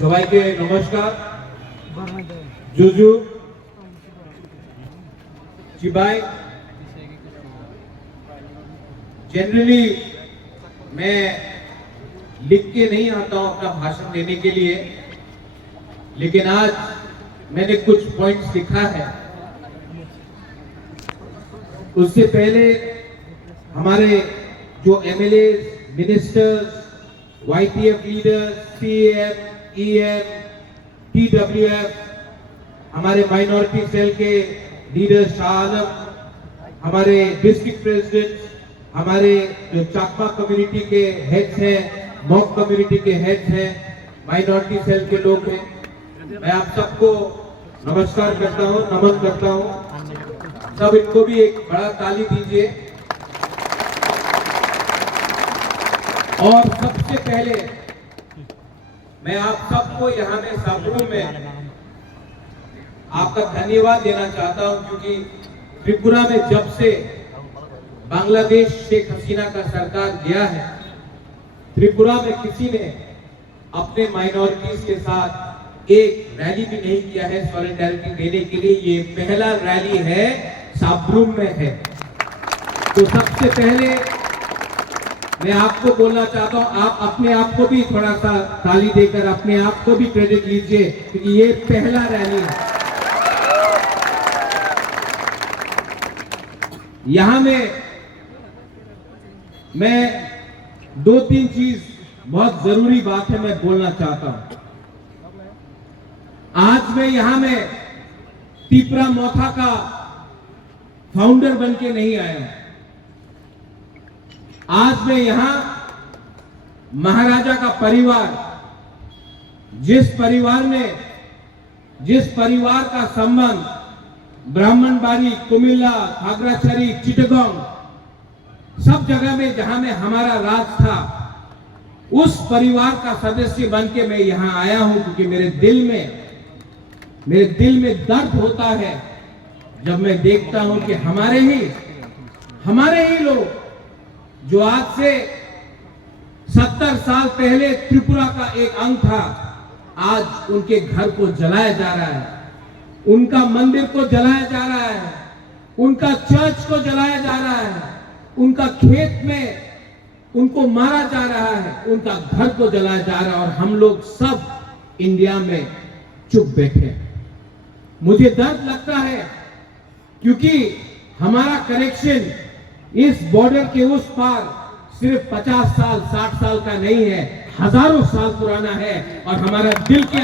সবাইকে নমস্কার। जुजू चिबाई जनरली मैं लिख के नहीं आता हूं अपना भाषण देने के लिए, लेकिन आज मैंने कुछ पॉइंट्स लिखा है। उससे पहले हमारे जो MLA, ministers, YPF leaders, CM, EM, TWF, हमारे माइनॉरिटी सेल के लीडर शाह आलम, हमारे डिस्ट्रिक्ट प्रेसिडेंट, हमारे जो चाकमा कम्युनिटी के हेड्स हैं, मॉक कम्युनिटी के हेड्स हैं, माइनॉरिटी सेल के लोग हैं, मैं आप सबको नमस्कार करता हूं, नमन करता हूं। सब इनको भी एक बड़ा ताली दीजिए। और सबसे पहले मैं आप सबको यहाँ में साबरू में आपका धन्यवाद देना चाहता हूं, क्योंकि त्रिपुरा में जब से बांग्लादेश शेख हसीना का सरकार गया है, त्रिपुरा में किसी ने अपने माइनॉरिटीज के साथ एक रैली भी नहीं किया है सॉलिडारिटी देने के लिए। ये पहला रैली है, साबरूम में है। तो सबसे पहले मैं आपको बोलना चाहता हूं, आप अपने आप को भी थोड़ा सा ताली देकर अपने आप को भी क्रेडिट लीजिए, क्योंकि ये पहला रैली है। यहां में मैं दो तीन चीज बहुत जरूरी बात है मैं बोलना चाहता हूं। आज मैं यहां में तिपरा मोथा का फाउंडर बनके नहीं आया हूं। आज मैं यहां महाराजा का परिवार, जिस परिवार का संबंध ब्राह्मणबाड़ी, कुमिल्ला, खागराछड़ी, चिटगांव सब जगह में जहां में हमारा राज था, उस परिवार का सदस्य बनके मैं यहां आया हूं, क्योंकि मेरे दिल में दर्द होता है जब मैं देखता हूं कि हमारे ही लोग जो आज से 70 साल पहले त्रिपुरा का एक अंग था, आज उनके घर को जलाया जा रहा है, उनका मंदिर को जलाया जा रहा है, उनका चर्च को जलाया जा रहा है, उनका खेत में उनको मारा जा रहा है, उनका घर को जलाया जा रहा है, और हम लोग सब इंडिया में चुप बैठे हैं। मुझे दर्द लगता है, क्योंकि हमारा कनेक्शन इस बॉर्डर के उस पार सिर्फ 50 साल 60 साल का नहीं है, हजारों साल पुराना है। और हमारे दिल के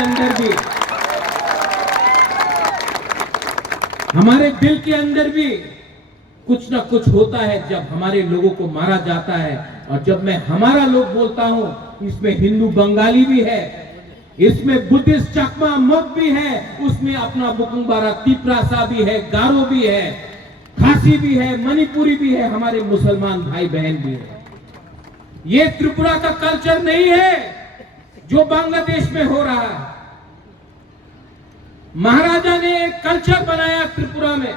अंदर भी कुछ ना कुछ होता है जब हमारे लोगों को मारा जाता है। और जब मैं हमारा लोग बोलता हूं, इसमें हिंदू बंगाली भी है, इसमें बुद्धिस्ट चकमा मग भी है, उसमें अपना बुकुंबारा तिपरासा भी है, गारो भी है, खासी भी है, मणिपुरी भी है, हमारे मुसलमान भाई बहन भी है। ये त्रिपुरा का कल्चर नहीं है जो बांग्लादेश में हो रहा है। महाराजा ने एक कल्चर बनाया त्रिपुरा में।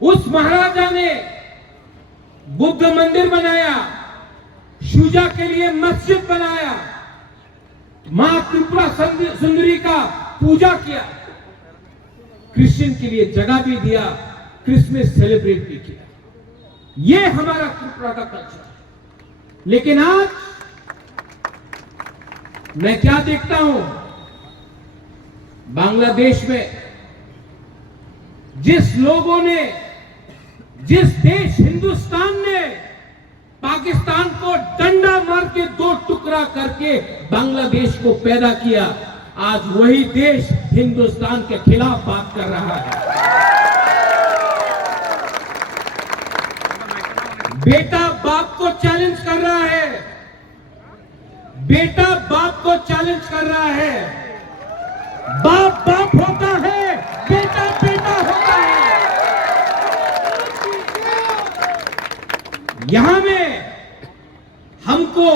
उस महाराजा ने बुद्ध मंदिर बनाया, शुजा के लिए मस्जिद बनाया, मां त्रिपुरा सुंदरी का पूजा किया, क्रिश्चियन के लिए जगह भी दिया, क्रिसमस सेलिब्रेट भी किया। ये हमारा त्रिपुरा का कल्चर है। लेकिन आज मैं क्या देखता हूं, बांग्लादेश में जिस देश हिंदुस्तान ने पाकिस्तान को डंडा मार के 2 टुकड़ा करके बांग्लादेश को पैदा किया, आज वही देश हिंदुस्तान के खिलाफ बात कर रहा है। बेटा बाप को चैलेंज कर रहा है, बेटा बाप को चैलेंज कर रहा है। बाप बाप होता है, बेटा बेटा होता है। यहां में हमको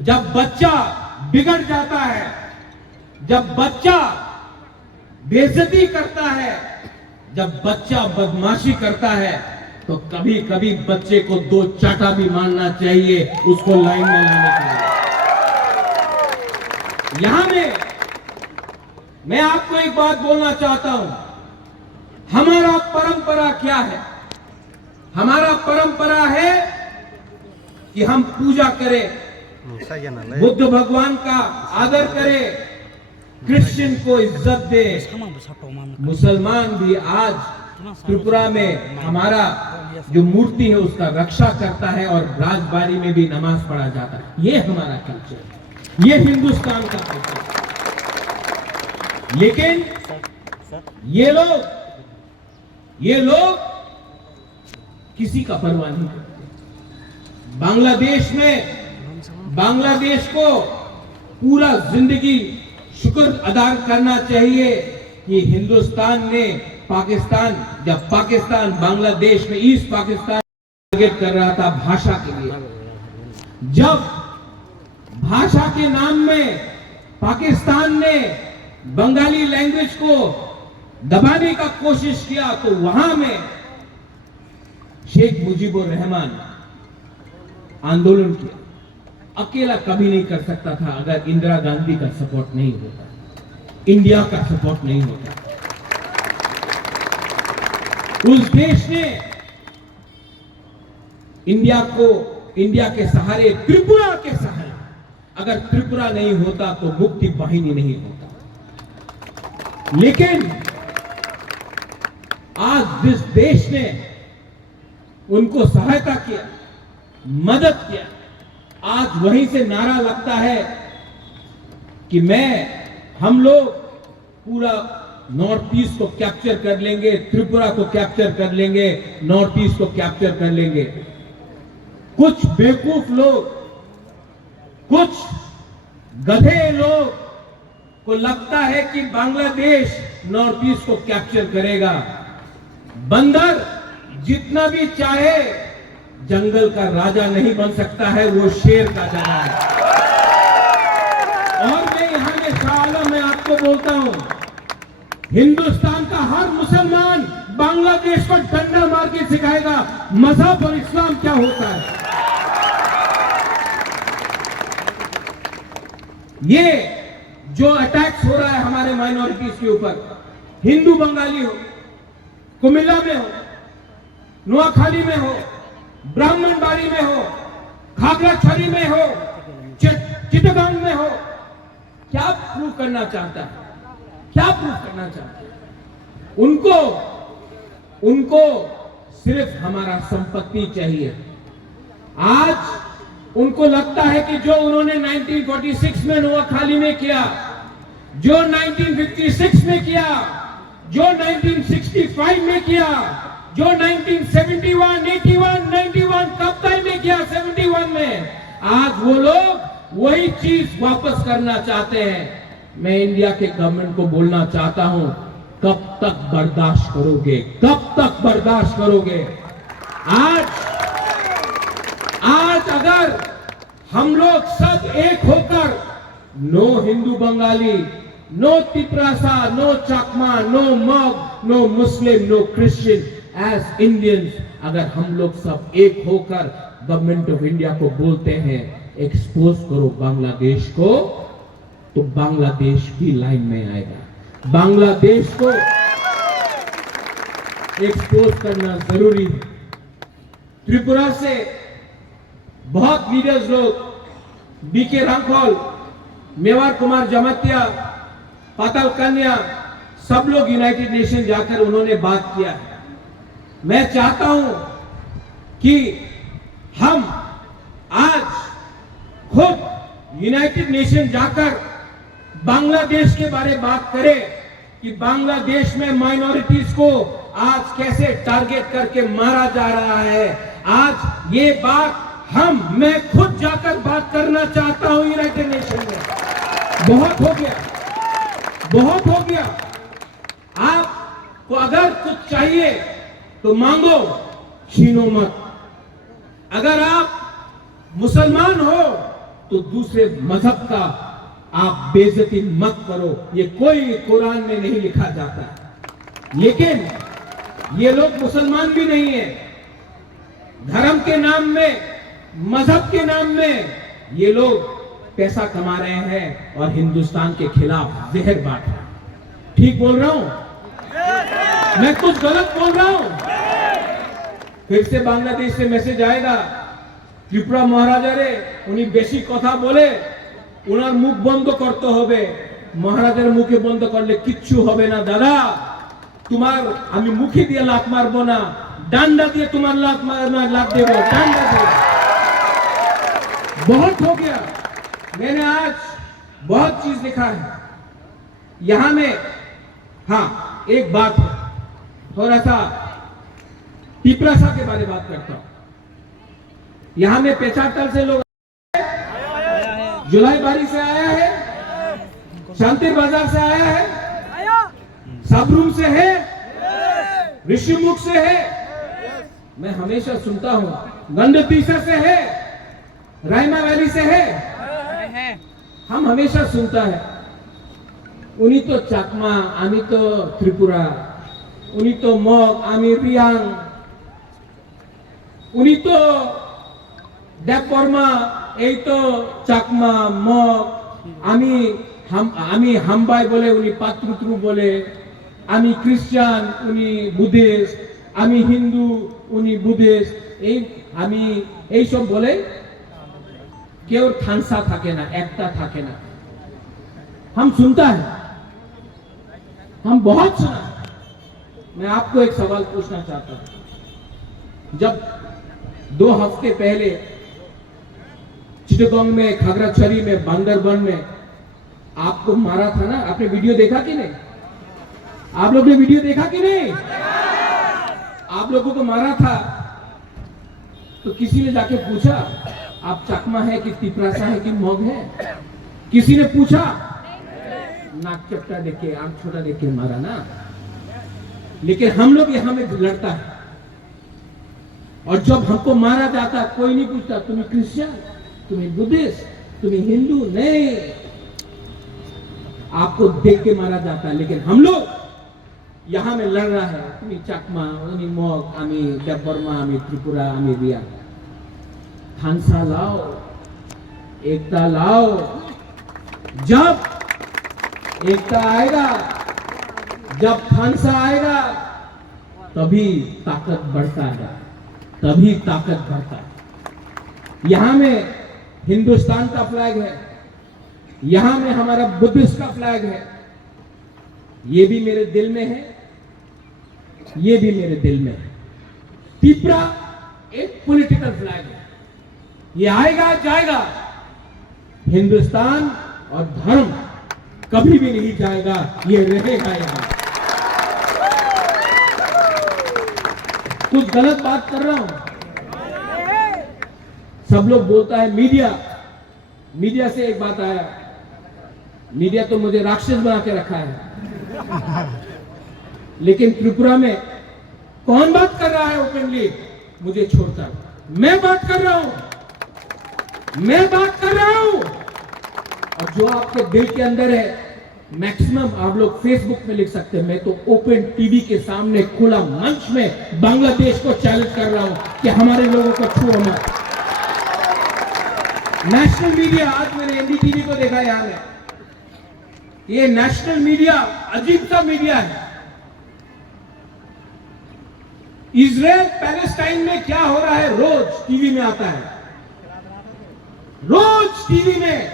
जब बच्चा बिगड़ जाता है, जब बच्चा बेइज्जती करता है, जब बच्चा बदमाशी करता है, तो कभी कभी बच्चे को 2 चाटा भी मारना चाहिए उसको लाइन में लाने के लिए। यहां मैं आपको एक बात बोलना चाहता हूं, हमारा परंपरा क्या है? हमारा परंपरा है कि हम पूजा करें, बुद्ध भगवान का आदर करें, क्रिश्चियन को इज्जत दे। मुसलमान भी आज त्रिपुरा में हमारा जो मूर्ति है उसका रक्षा करता है और राजबाड़ी में भी नमाज पढ़ा जाता है। ये हमारा कल्चर, ये हिंदुस्तान का कल्चर। लेकिन ये लोग किसी का परवाह नहीं करते। बांग्लादेश को पूरा जिंदगी शुक्र अदा करना चाहिए कि हिंदुस्तान ने जब पाकिस्तान बांग्लादेश में ईस्ट पाकिस्तान टारगेट कर रहा था भाषा के लिए, जब भाषा के नाम में पाकिस्तान ने बंगाली लैंग्वेज को दबाने का कोशिश किया, तो वहां में शेख मुजीबुर रहमान आंदोलन किया। अकेला कभी नहीं कर सकता था अगर इंदिरा गांधी का सपोर्ट नहीं होता, इंडिया का सपोर्ट नहीं होता। उस देश ने इंडिया के सहारे, त्रिपुरा के सहारे, अगर त्रिपुरा नहीं होता तो मुक्ति वाहिनी नहीं होता। लेकिन आज जिस देश ने उनको सहायता किया, मदद किया, आज वहीं से नारा लगता है कि हम लोग पूरा नॉर्थ ईस्ट को कैप्चर कर लेंगे, त्रिपुरा को कैप्चर कर लेंगे, नॉर्थ ईस्ट को कैप्चर कर लेंगे। कुछ बेवकूफ लोग, कुछ गधे लोग को लगता है कि बांग्लादेश नॉर्थ ईस्ट को कैप्चर करेगा। बंदर जितना भी चाहे जंगल का राजा नहीं बन सकता है, वो शेर का राजा है। और मैं यहां के शाह में आपको बोलता हूं, हिंदुस्तान का हर मुसलमान बांग्लादेश को डंडा मार के सिखाएगा मजहब और इस्लाम क्या होता है। ये जो अटैक्स हो रहा है हमारे माइनॉरिटीज के ऊपर, हिंदू बंगाली हो, कुमिल्ला में हो, नुआखाली में हो, ब्राह्मणबाड़ी में हो, खागड़ाछड़ी में हो, चिटगांव में हो, क्या प्रूव करना चाहता है? क्या प्रूव करना चाहता है? उनको सिर्फ हमारा संपत्ति चाहिए। आज उनको लगता है कि जो उन्होंने 1946 में नुआखाली में किया, जो 1956 में किया, जो 1965 में किया, जो 1971, 81, 91 कप्ताई में किया, 71 में, आज वो लोग वही चीज वापस करना चाहते हैं। मैं इंडिया के गवर्नमेंट को बोलना चाहता हूं, कब तक बर्दाश्त करोगे? कब तक बर्दाश्त करोगे? आज अगर हम लोग सब एक होकर, no Hindu Bengali, no Tiprasa, no Chakma, no Mog, no Muslim, no Christian, as Indians, अगर हम लोग सब एक होकर गवर्नमेंट ऑफ इंडिया को बोलते हैं एक्सपोज करो बांग्लादेश को, तो बांग्लादेश भी लाइन में आएगा। बांग्लादेश को एक्सपोज करना जरूरी है। त्रिपुरा से बहुत लीडर्स लोग, बीके रामफल, मेवार कुमार जमातिया, पाताल कन्या, सब लोग यूनाइटेड नेशन जाकर उन्होंने बात किया। मैं चाहता हूं कि हम आज खुद यूनाइटेड नेशन जाकर बांग्लादेश के बारे में बात करें कि बांग्लादेश में माइनॉरिटीज को आज कैसे टारगेट करके मारा जा रहा है। आज ये बात मैं खुद जाकर बात करना चाहता हूं यूनाइटेड नेशन में। बहुत हो गया, बहुत हो गया। आपको अगर कुछ चाहिए तो मांगो, छीनो मत। अगर आप मुसलमान हो तो दूसरे मजहब का आप बेइज्जती मत करो, ये कोई कुरान में नहीं लिखा जाता। लेकिन ये लोग मुसलमान भी नहीं है, धर्म के नाम में, मजहब के नाम में ये लोग पैसा कमा रहे हैं और हिंदुस्तान के खिलाफ जहर बांट रहे हैं। ठीक बोल रहा हूं? मैं कुछ गलत बोल रहा हूं? फिर से बांग्लादेश से मैसेज आएगा, त्रिपुरा महाराजा रे उन्हीं बेशी कथा बोले, उनार मुख बंद करते होबे। महाराजार मुखे बंद करले किच्छु होबे ना दादा, तुम्हार आमी मुखी दिए लात मारबो ना, डांडा दिए तुम्हार लात देबो, डांडा दिए। बहुत हो गया। मैंने आज बहुत चीज लिखा है यहां में। हाँ, एक बात है, थोड़ा सा पिपरासा के बारे में बात करता हूं। यहां में पेचाटल से लोग, जुलाई बारी से आया है, शांतिर बाजार से आया है, सबरूम से है, ऋषिमुख से है। मैं हमेशा सुनता हूं गंडतीसा से है, रायमा वैली से है। हम हमेशा सुनता है उन्हीं तो चाकमा, आमी तो त्रिपुरा, उन्हीं तो मग, आमी रियांग, उन्हीं तो देवबर्मा, এই তো চাকমা, মগ, আমি হাম্বাই বলে, উনি পাত্রুত্রু বলে, আমি খ্রিস্টান, উনি বুদ্ধিস্ট, আমি হিন্দু, উনি বুদ্ধিস্ট, আমি এই সব বলে কেউ থানসা থাকে না, একটা থাকে না। हम सुनता है, हम बहुत सुना। मैं आपको एक सवाल पूछना चाहता हूं। जब 2 हफ्ते पहले चिटगांव में, खागराछड़ी में, बांदरबन में आपको मारा था ना, आपने वीडियो देखा कि नहीं? आप लोग ने वीडियो देखा कि नहीं? आप लोगों को मारा था तो किसी ने जाके पूछा आप चकमा है कि तिपरासा है कि मग है? किसी ने पूछा? नाक चपटा देखे, आंख छोटा देखे मारा ना। लेकिन हम लोग यहां में लड़ता है और जब हमको मारा जाता कोई नहीं पूछता तुम्हें क्रिश्चियन, तुम्हें बुद्धिस्ट, तुम्हें हिंदू, नहीं, आपको देख के मारा जाता है। लेकिन हम लोग यहां में लड़ रहा है, तुम्हें चकमा, तुम्हें मग, आमी देवबर्मा, आमी त्रिपुरा, आमी रिया। थानसा लाओ, एकता लाओ। जब एकता आएगा, जब थानसा आएगा, तभी ताकत बढ़ता है, तभी ताकत बढ़ता है। यहां में हिंदुस्तान का फ्लैग है, यहां में हमारा बुद्धिस्ट का फ्लैग है। ये भी मेरे दिल में है, ये भी मेरे दिल में है। त्रिपुरा एक पॉलिटिकल फ्लैग है, ये आएगा जाएगा। हिंदुस्तान और धर्म कभी भी नहीं जाएगा, ये रहेगा यहां। कुछ गलत बात कर रहा हूं? सब लोग बोलता है मीडिया से एक बात आया, मीडिया तो मुझे राक्षस बना के रखा है। लेकिन त्रिपुरा में कौन बात कर रहा है ओपनली मुझे छोड़कर? मैं बात कर रहा हूं, मैं बात कर रहा हूं। और जो आपके दिल के अंदर है, मैक्सिमम आप लोग फेसबुक पे लिख सकते हैं। मैं तो ओपन टीवी के सामने खुला मंच में बांग्लादेश को चैलेंज कर रहा हूं कि हमारे लोगों को छुओ मत। नेशनल मीडिया, आज मैंने एनडीटीवी को देखा यहां में, ये नेशनल मीडिया अजीब सा मीडिया है। इजराइल पैलेस्टाइन में क्या हो रहा है रोज टीवी में आता है, रोज टीवी में।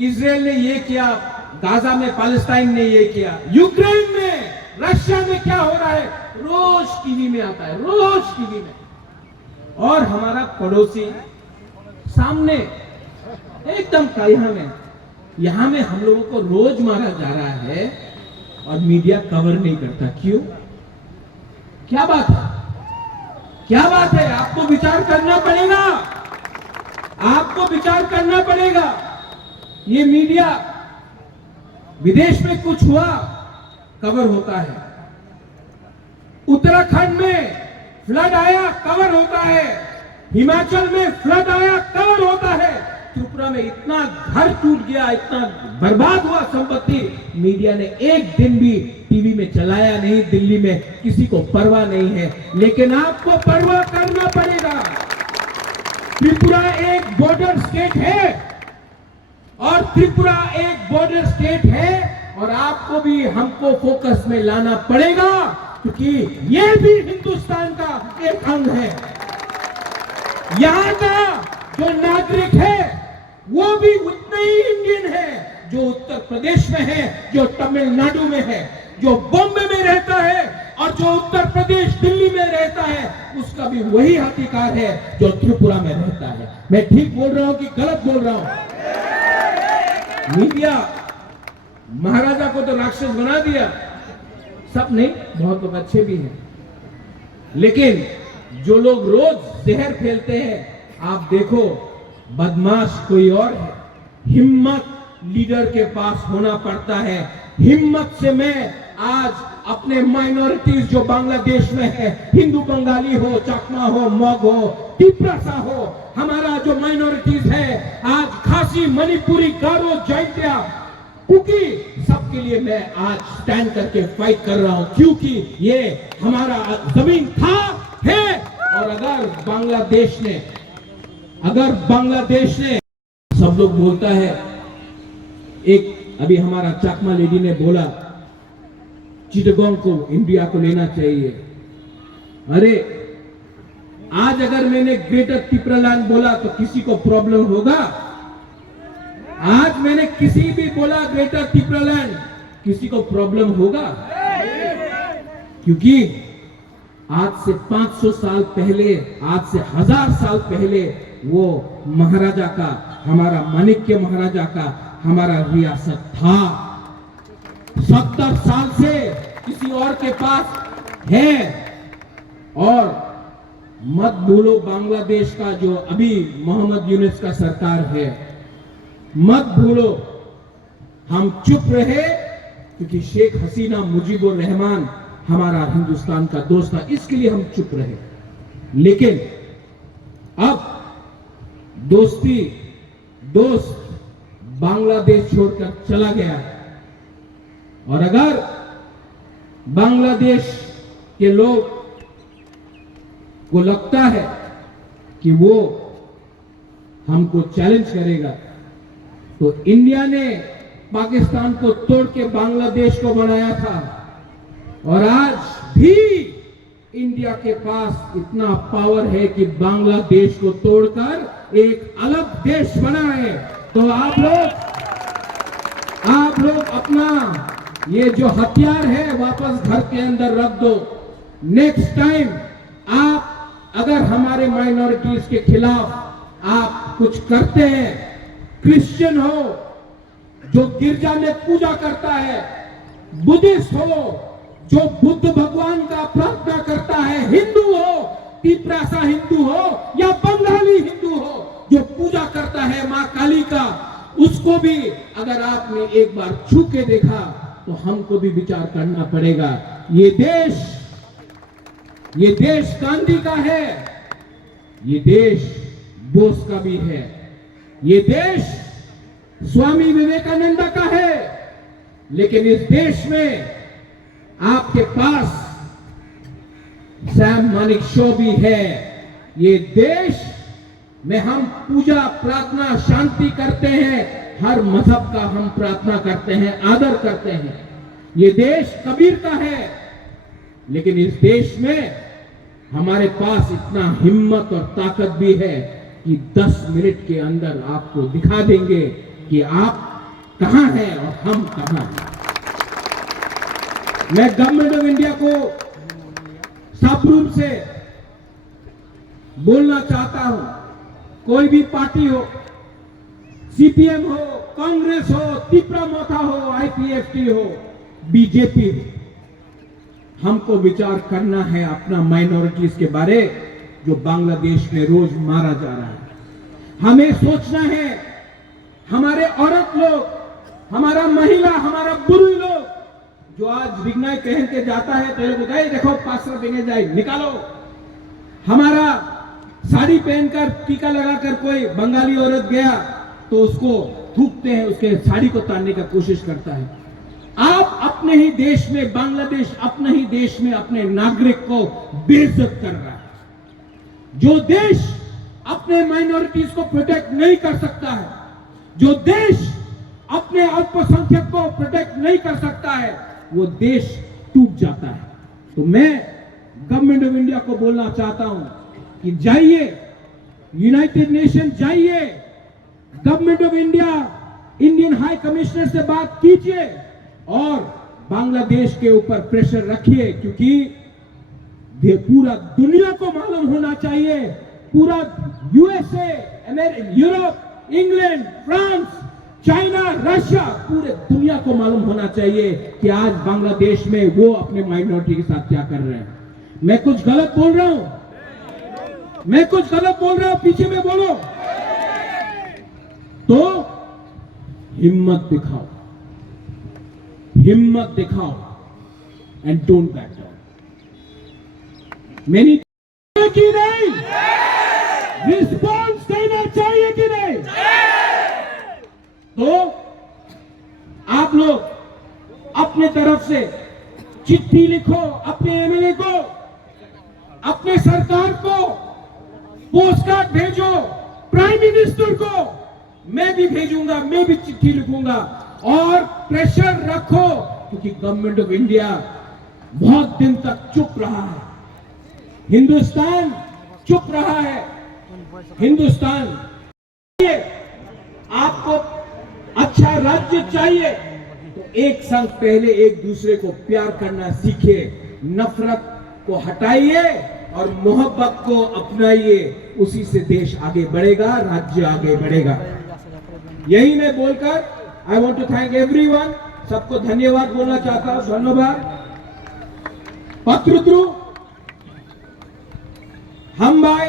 इजराइल ने ये किया, गाजा में पैलेस्टाइन ने ये किया, यूक्रेन में, रशिया में क्या हो रहा है रोज टीवी में आता है, रोज टीवी में। और हमारा पड़ोसी सामने एकदम यहां में हम लोगों को रोज मारा जा रहा है और मीडिया कवर नहीं करता। क्यों? क्या बात है? क्या बात है? आपको विचार करना पड़ेगा, आपको विचार करना पड़ेगा। ये मीडिया, विदेश में कुछ हुआ कवर होता है, उत्तराखंड में फ्लड आया कवर होता है, हिमाचल में फ्लड आया कवर होता है, त्रिपुरा में इतना घर टूट गया, इतना बर्बाद हुआ संपत्ति, मीडिया ने एक दिन भी टीवी में चलाया नहीं। दिल्ली में किसी को परवाह नहीं है, लेकिन आपको परवाह करना पड़ेगा। त्रिपुरा एक बॉर्डर स्टेट है और त्रिपुरा एक बॉर्डर स्टेट है और आपको भी हमको फोकस में लाना पड़ेगा क्योंकि ये भी हिंदुस्तान का एक अंग है। यहां का जो नागरिक है वो भी उतना ही इंडियन है जो उत्तर प्रदेश में है, जो तमिलनाडु में है, जो बॉम्बे में रहता है और जो उत्तर प्रदेश दिल्ली में रहता है, उसका भी वही अधिकार है जो त्रिपुरा में रहता है। मैं ठीक बोल रहा हूं कि गलत बोल रहा हूं? मीडिया महाराजा को तो राक्षस बना दिया, सब नहीं, बहुत लोग अच्छे भी हैं, लेकिन जो लोग रोज जहर फैलते हैं, आप देखो बदमाश कोई और है। हिम्मत लीडर के पास होना पड़ता है। हिम्मत से मैं आज अपने माइनॉरिटीज जो बांग्लादेश में है, हिंदू बंगाली हो, चकमा हो, मग हो, तिपरासा हो, हमारा जो माइनॉरिटीज है आज खासी, मणिपुरी, गारो, जैंतिया, कुकी, सबके लिए मैं आज स्टैंड करके फाइट कर रहा हूं क्योंकि ये हमारा जमीन था, है। और अगर बांग्लादेश ने सब लोग बोलता है, एक अभी हमारा चाकमा लेडी ने बोला चिटगांव को इंडिया को लेना चाहिए। अरे आज अगर मैंने ग्रेटर त्रिपुरालैंड बोला तो किसी को प्रॉब्लम होगा? आज मैंने किसी भी बोला ग्रेटर त्रिपुरालैंड, किसी को प्रॉब्लम होगा? क्योंकि आज से 500 साल पहले, आज से 1000 साल पहले वो महाराजा का, हमारा माणिक्य महाराजा का हमारा रियासत था। 70 साल से किसी और के पास है। और मत भूलो बांग्लादेश का जो अभी मोहम्मद यूनुस का सरकार है, मत भूलो। हम चुप रहे क्योंकि शेख हसीना मुजीबुर रहमान हमारा हिंदुस्तान का दोस्त था, इसके लिए हम चुप रहे। लेकिन अब दोस्त बांग्लादेश छोड़कर चला गया और अगर बांग्लादेश के लोग को लगता है कि वो हमको चैलेंज करेगा, तो इंडिया ने पाकिस्तान को तोड़ के बांग्लादेश को बनाया था और आज भी इंडिया के पास इतना पावर है कि बांग्लादेश को तोड़कर एक अलग देश बनाए। तो आप लोग अपना ये जो हथियार है वापस घर के अंदर रख दो। नेक्स्ट टाइम आप अगर हमारे माइनॉरिटीज के खिलाफ आप कुछ करते हैं, क्रिश्चियन हो जो गिरजा में पूजा करता है, बुद्धिस्ट हो जो बुद्ध भगवान का प्रार्थना करता है, हिंदू हो, तिपरासा हिंदू हो या बंगाली हिंदू हो जो पूजा करता है मां काली का, उसको भी अगर आपने एक बार छू के देखा तो हमको भी विचार करना पड़ेगा। ये देश गांधी का है, ये देश बोस का भी है, ये देश स्वामी विवेकानंद का है। लेकिन इस देश में आपके पास सैम मानेकशॉ भी है। ये देश में हम पूजा, प्रार्थना, शांति करते हैं, हर मजहब का हम प्रार्थना करते हैं, आदर करते हैं। ये देश कबीर का है। लेकिन इस देश में हमारे पास इतना हिम्मत और ताकत भी है कि 10 मिनट के अंदर आपको दिखा देंगे कि आप कहां हैं और हम कहां हैं। मैं गवर्नमेंट ऑफ इंडिया को साफ रूप से बोलना चाहता हूं, कोई भी पार्टी हो, सीपीएम हो, कांग्रेस हो, तिपरा मोथा हो, आईपीएफटी हो, बीजेपी हो, हमको विचार करना है अपना माइनॉरिटीज के बारे जो बांग्लादेश में रोज मारा जा रहा है। हमें सोचना है हमारे औरत लोग, हमारा महिला, हमारा बुजुर्ग लोग जो आज रिगनाई पहन के जाता है तो लोग गए देखो पासरा देने जाए निकालो। हमारा साड़ी पहनकर टीका लगाकर कोई बंगाली औरत गया तो उसको थूकते हैं, उसके साड़ी को तानने का कोशिश करता है। आप अपने ही देश में, बांग्लादेश अपने ही देश में अपने नागरिक को बेइज्जत कर रहा है। जो देश अपने माइनॉरिटीज को प्रोटेक्ट नहीं कर सकता है, जो देश अपने अल्पसंख्यक को प्रोटेक्ट नहीं कर सकता है, वो देश टूट जाता है। तो मैं गवर्नमेंट ऑफ इंडिया को बोलना चाहता हूं कि जाइए, यूनाइटेड नेशन जाइए, government of India Indian high commissioner से बात कीजिए और बांग्लादेश के ऊपर प्रेशर रखिए, क्योंकि पूरा दुनिया को मालूम होना चाहिए, पूरा USA, Europe, England, France, China, Russia, पूरे दुनिया को मालूम होना चाहिए कि आज बांग्लादेश में वो अपने माइनॉरिटी के साथ क्या कर रहे हैं। मैं कुछ गलत बोल रहा हूं? मैं कुछ गलत बोल रहा हूं? पीछे में बोलो। तो हिम्मत दिखाओ, हिम्मत दिखाओ एंड डोंट बैक डाउन। मैंने की नहीं, रिस्पॉन्स देना चाहिए कि नहीं? तो आप लोग अपने तरफ से चिट्ठी लिखो, अपने एमएलए को, अपने सरकार को पोस्ट कार्ड भेजो, प्राइम मिनिस्टर को मैं भी भेजूंगा, मैं भी चिट्ठी लिखूंगा और प्रेशर रखो, क्योंकि गवर्नमेंट ऑफ इंडिया बहुत दिन तक चुप रहा है, हिंदुस्तान चुप रहा है। हिंदुस्तान, आपको अच्छा राज्य चाहिए तो एक संग पहले एक दूसरे को प्यार करना सीखे, नफरत को हटाइए और मोहब्बत को अपनाइए, उसी से देश आगे बढ़ेगा, राज्य आगे बढ़ेगा। यही मैं बोलकर I want to thank everyone, सबको धन्यवाद बोलना चाहता हूं। धन्यवाद। पत्र हम भाई